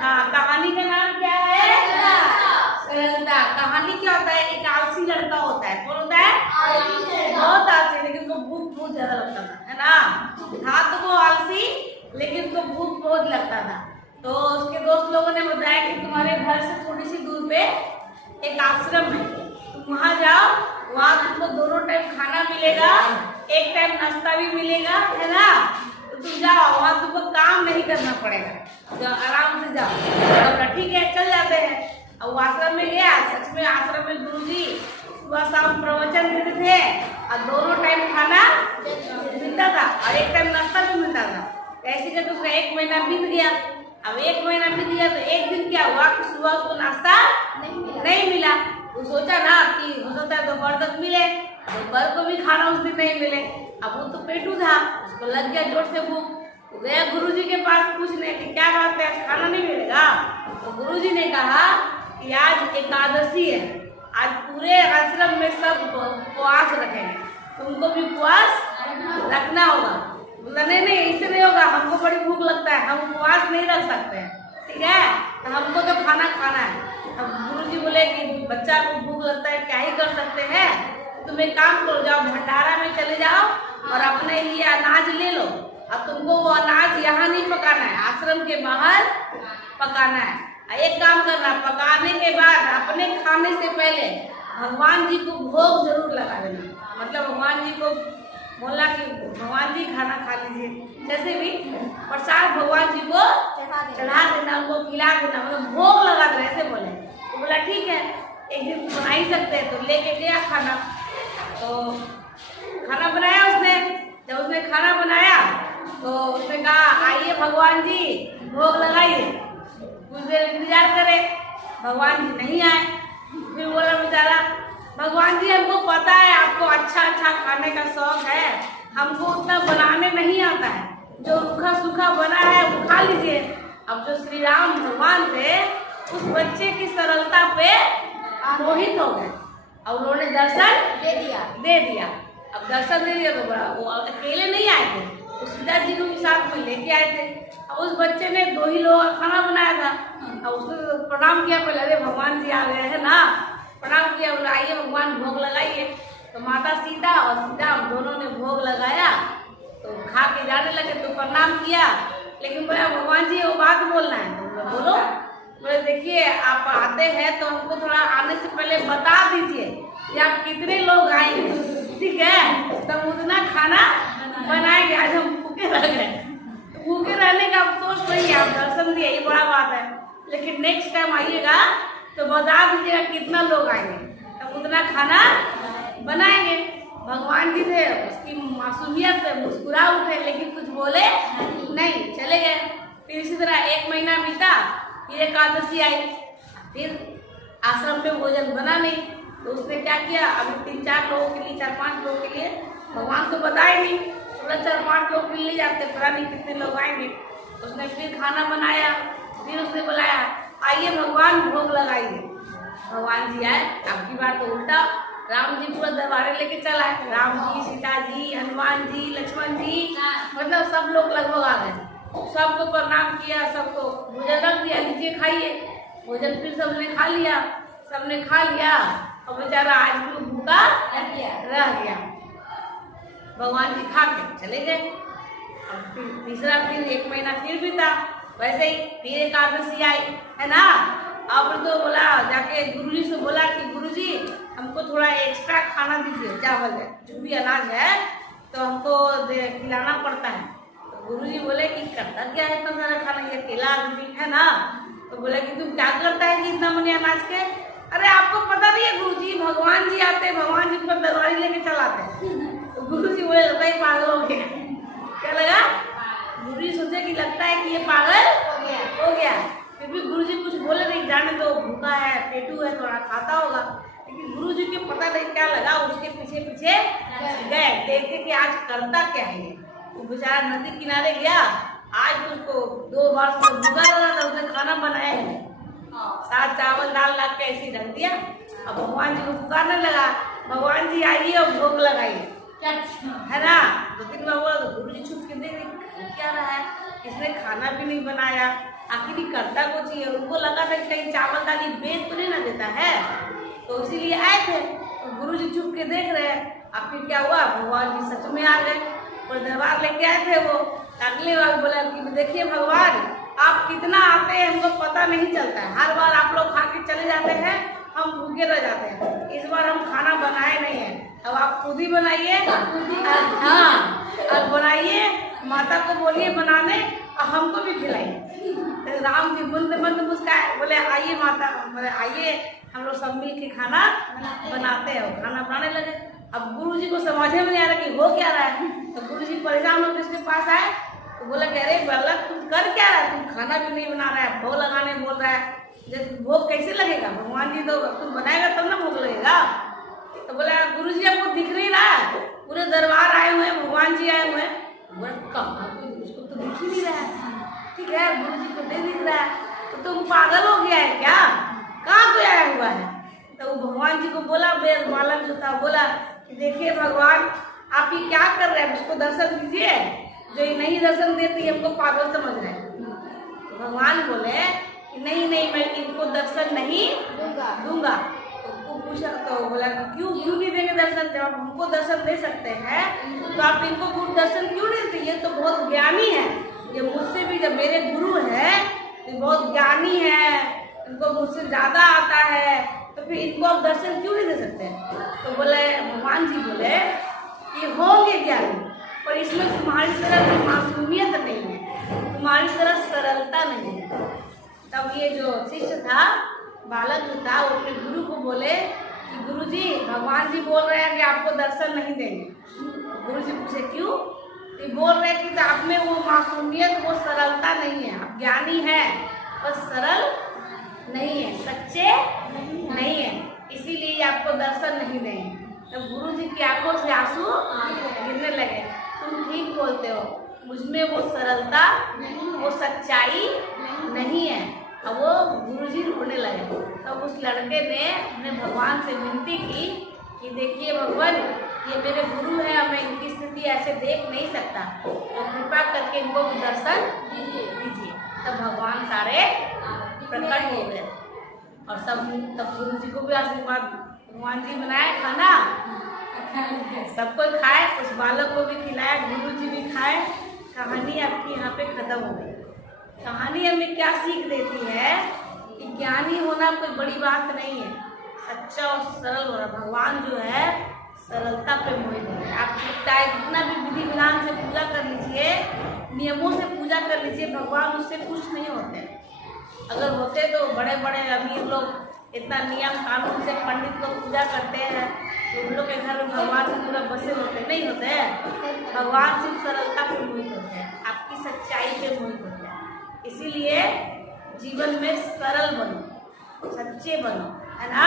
हाँ, कहानी का नाम क्या है? सरलता। कहानी क्या होता है? एक आलसी लड़का होता है। कौन होता है? बहुत आलसी, लेकिन उसको भूख बहुत ज्यादा लगता था, है ना? था तो वो आलसी, लेकिन उसको भूख बहुत लगता था। तो उसके दोस्त लोगों ने बताया कि तुम्हारे घर से थोड़ी सी दूर पे एक आश्रम है, तुम वहां जाओ, वहां तुमको दोनों टाइम खाना मिलेगा, एक टाइम नाश्ता भी मिलेगा, है ना? तो तुम जाओ, वहां तुमको काम नहीं करना पड़ेगा, जाओ आराम से जाओ। ठीक है, चल जाते हैं। अब वो आश्रम में गया। सच में आश्रम में गुरुजी सुबह शाम प्रवचन देते थे और दोनों टाइम खाना मिलता था और एक टाइम नाश्ता भी मिलता था। ऐसे करके उसका 1 महीना बीत गया। अब 1 महीना बीत गया तो एक दिन क्या हुआ कि सुबह उसको नाश्ता नहीं मिला। वो सोचा ना कि हो सकता है दोपहर तक मिले, दोपहर को भी खाना उस दिन नहीं मिले। अब वो तो पेटू था, उसको लग गया जोर से भूख। वो गया गुरुजी के पास पूछने कि क्या बात है, आज खाना नहीं मिलेगा? तो गुरुजी ने कहा कि आज एकादशी है, आज पूरे आश्रम में सब उपवास रखेंगे, तुमको भी उपवास रखना होगा। बोला नहीं नहीं, इससे नहीं होगा, हमको बड़ी भूख लगता है, हम उपवास नहीं रख सकते हैं, ठीक है? तो हमको तो खाना खाना है। अब गुरुजी बोले कि बच्चा को भूख लगता है, क्या ही कर सकते हैं, तुम एक काम करो, जाओ भंडारा में चले जाओ और अपने लिए अनाज ले लो। अब तुमको वो अनाज यहाँ नहीं पकाना है, आश्रम के बाहर पकाना है। एक काम करना, पकाने के बाद अपने खाने से पहले भगवान जी को भोग जरूर लगा देना। मतलब भगवान जी को बोला कि भगवान जी खाना खा लीजिए, जैसे भी प्रसाद भगवान जी को चढ़ा देना, उनको खिला देना, मतलब भोग लगा देना, ऐसे बोले। तो बोला ठीक है, एक दिन बना ही सकते हैं। तो लेके गया खाना, तो खाना बनाया उसने। जब उसने खाना बनाया तो उसने कहा आइए भगवान जी भोग लगाइए। कुछ देर इंतजार करे, भगवान जी नहीं आए। फिर बोला बेचारा, भगवान जी हमको पता है आपको अच्छा अच्छा खाने का शौक है, हमको उतना बनाने नहीं आता है, जो रूखा सूखा बना है वो खा लीजिए। अब जो श्री राम भगवान थे उस बच्चे की सरलता पे मोहित हो गए और उन्होंने दर्शन दे दिया। अब दर्शन दे दिया तो बड़ा, वो अकेले नहीं आए थे, उस सीता जी को भी साथ में लेके आए थे। अब उस बच्चे ने 2 ही लोगों का खाना बनाया था। अब उसने प्रणाम किया पहले, अरे भगवान जी आ गए हैं ना, प्रणाम किया, बोला आइए भगवान भोग लगाइए। तो माता सीता और सीता राम दोनों ने भोग लगाया, तो खा के जाने लगे। तो प्रणाम किया, लेकिन बोला भगवान जी वो बात बोलना है। तो बोलो। बोले देखिए आप आते हैं तो हमको थोड़ा आने से पहले बता दीजिए कि आप कितने लोग आएंगे, ठीक है? तब उतना खाना बनाएंगे। आज हम भूखे रह गए, भूखे रहने का अफसोस नहीं है, आप दर्शन दिए, ये बड़ा बात है। लेकिन नेक्स्ट टाइम आइएगा तो बता दीजिएगा कितना लोग आएंगे, तब उतना खाना बनाएंगे। भगवान जी थे, उसकी मासूमियत पे मुस्कुरा उठे, लेकिन कुछ बोले नहीं, चले गए। फिर इसी तरह 1 महीना बीता, फिर एकादशी आई, फिर आश्रम में भोजन बना नहीं। तो उसने क्या किया, अभी 3-4 लोगों के लिए, 4-5 लोगों के लिए, भगवान को बताया नहीं, 4-5 लोग मिल नहीं जाते, पता नहीं कितने लोग आएंगे। उसने फिर खाना बनाया, फिर उसने बुलाया आइए भगवान भोग लगाइए। भगवान जी आए। अब की बार तो उल्टा, राम जी पूरा दरबारे लेके चला है, राम जी, सीता जी, हनुमान जी, लक्ष्मण जी, मतलब सब लोग लगभग आ गए। सबको प्रणाम किया, सबको भोजन रख दिया, लीजिए खाइए। भोजन फिर सबने खा लिया, सबने खा लिया और बेचारा आज भी भूखा रह गया। भगवान जी खा के चले गए। अब फिर तीसरा, फिर 1 महीना फिर बीता, वैसे ही फिर एकादशी आई, है ना? अब तो बोला, जाके गुरुजी से बोला कि गुरुजी हमको थोड़ा एक्स्ट्रा खाना दीजिए, चावल है, जो भी अनाज है तो हमको खिलाना पड़ता है। तो गुरुजी बोले कि करता क्या है इतना सारा खाना, ये अकेला आदमी है ना? तो बोले कि तुम क्या करता है कि इतना मनी अनाज के? अरे आपको पता नहीं है गुरुजी, भगवान जी आते, भगवान जी पर दरबारी लेके चलाते। तो गुरुजी बोले लगता है पागल हो गया। क्या लगा? गुरुजी सोचे कि लगता है कि ये पागल हो गया। फिर भी गुरुजी कुछ बोले नहीं, जाने दो, भूखा है, पेटू है, थोड़ा खाता होगा। लेकिन गुरुजी के पता नहीं क्या लगा, उसके पीछे पीछे गए, देखते कि आज करता क्या है ये। वो बेचारा नदी किनारे गया, आज तो उसको 2 बार से भूखा रहा था, उसने खाना बनाया है, साथ चावल दाल ला के ऐसे रख दिया। अब भगवान जी को पुकारने लगा, भगवान जी आइए और भोग लगाइए, है ना? 2-3 बार बोला तो गुरुजी छुप के देख रहे क्या रहा है, इसने खाना भी नहीं बनाया, आखिर ये करता को चाहिए, उनको लगा था कि कहीं चावल दाली बेच तो नहीं ना देता है, तो इसीलिए आए थे। तो गुरु जी चुप के देख रहे हैं। अब फिर क्या हुआ, भगवान जी सच में आ गए और दरबार लेके आए थे वो। अगले बार बोला कि देखिए भगवान, आप कितना आते हैं हमको पता नहीं चलता है, हर बार आप लोग खा के चले जाते हैं, हम भूखे रह जाते हैं। इस बार हम खाना बनाए नहीं है, अब आप खुद ही बनाइए। हाँ, अब बनाइए, माता को बोलिए बनाने और हमको भी खिलाइए। तो राम जी बुंद बुंद मुस्काए, बोले आइए माता, बोले आइए हम लोग सब मिल के खाना बनाते हैं। खाना बनाने लगे। अब गुरु जी को समझ में नहीं आ रहा कि हो क्या रहा है। तो गुरु जी परेशान होकर इसके पास आए, तो बोला कह रहे बालक तुम कर क्या रहा है, तुम खाना भी नहीं बना रहा है, भोग लगाने बोल रहा है, जब भोग कैसे लगेगा, भगवान जी तो तुम बनाएगा तब ना भोग लगेगा। तो बोला गुरु जी आपको दिख नहीं रहा है, पूरे दरबार आए हुए हैं, भगवान जी आए हुए हैं। बोला कहाँ, उसको तो दिख ही नहीं रहा है। ठीक है, गुरु जी को नहीं दिख रहा है, तो तुम पागल हो गया है क्या, कहाँ पे आया हुआ है। तो वो भगवान जी को बोला, बालक जो था बोला कि देखिए भगवान, आप ये क्या कर रहे हैं, उसको दर्शन दीजिए, जो ये नहीं दर्शन देती हमको पागल समझ रहे हैं। तो भगवान बोले कि नहीं नहीं, मैं इनको दर्शन नहीं दूंगा। तो पूछा, तो बोला क्यों नहीं देंगे दर्शन, जब आप हमको दर्शन दे सकते हैं तो आप इनको गुरु दर्शन क्यों नहीं देते, ये तो बहुत ज्ञानी है, ये मुझसे भी, जब मेरे गुरु है ये बहुत ज्ञानी है, इनको मुझसे ज्यादा आता है, तो फिर इनको आप दर्शन क्यों नहीं दे सकते। तो बोले भगवान जी बोले कि होंगे ज्ञानी, पर इसमें तुम्हारी तरह मासूमियत नहीं है, तुम्हारी तरह सरलता नहीं है। तब ये जो शिष्य था, बालक जो था, वो अपने गुरु को बोले कि गुरु जी, भगवान जी बोल रहे हैं कि आपको दर्शन नहीं देंगे। गुरु जी पूछे क्यों, तो बोल रहे हैं कि आप में वो मासूमियत, वो सरलता नहीं है, आप ज्ञानी है पर सरल नहीं है, सच्चे नहीं है, इसीलिए आपको दर्शन नहीं देंगे। तब तो गुरु जी की आंखों से आंसू गिरने लगे। तुम ठीक बोलते हो, मुझमें वो सरलता, वो सच्चाई नहीं है। अब वो गुरुजी रोने लगे। तब उस लड़के ने अपने भगवान से विनती की कि देखिए भगवान, ये मेरे गुरु हैं, मैं इनकी स्थिति ऐसे देख नहीं सकता, तो कृपा करके इनको दर्शन दीजिए। तब भगवान सारे प्रकट हो गए और सब, तब गुरु जी को भी आशीर्वाद, भगवान जी बनाए खाना, सबको खाए, उस बालक को भी खिलाया, गुरु जी भी खाए। कहानी आपकी यहाँ पे खत्म हो गई। कहानी हमें क्या सीख देती है कि ज्ञानी होना कोई बड़ी बात नहीं है, सच्चा और सरल होना। भगवान जो है सरलता पे मोहित है। आप चाहे जितना भी विधि विधान से पूजा कर लीजिए, नियमों से पूजा कर लीजिए, भगवान उससे खुश नहीं होते। अगर होते तो बड़े बड़े अमीर लोग इतना नियम कानून से पंडित लोग पूजा करते हैं, तो उन लोग के घर में भगवान से पूरा बसे होते नहीं होते हैं। भगवान सिर्फ सरलता पे मोहित होते हैं, आपकी सच्चाई पे मोहित होते हैं। इसीलिए जीवन में सरल बनो, सच्चे बनो, है ना।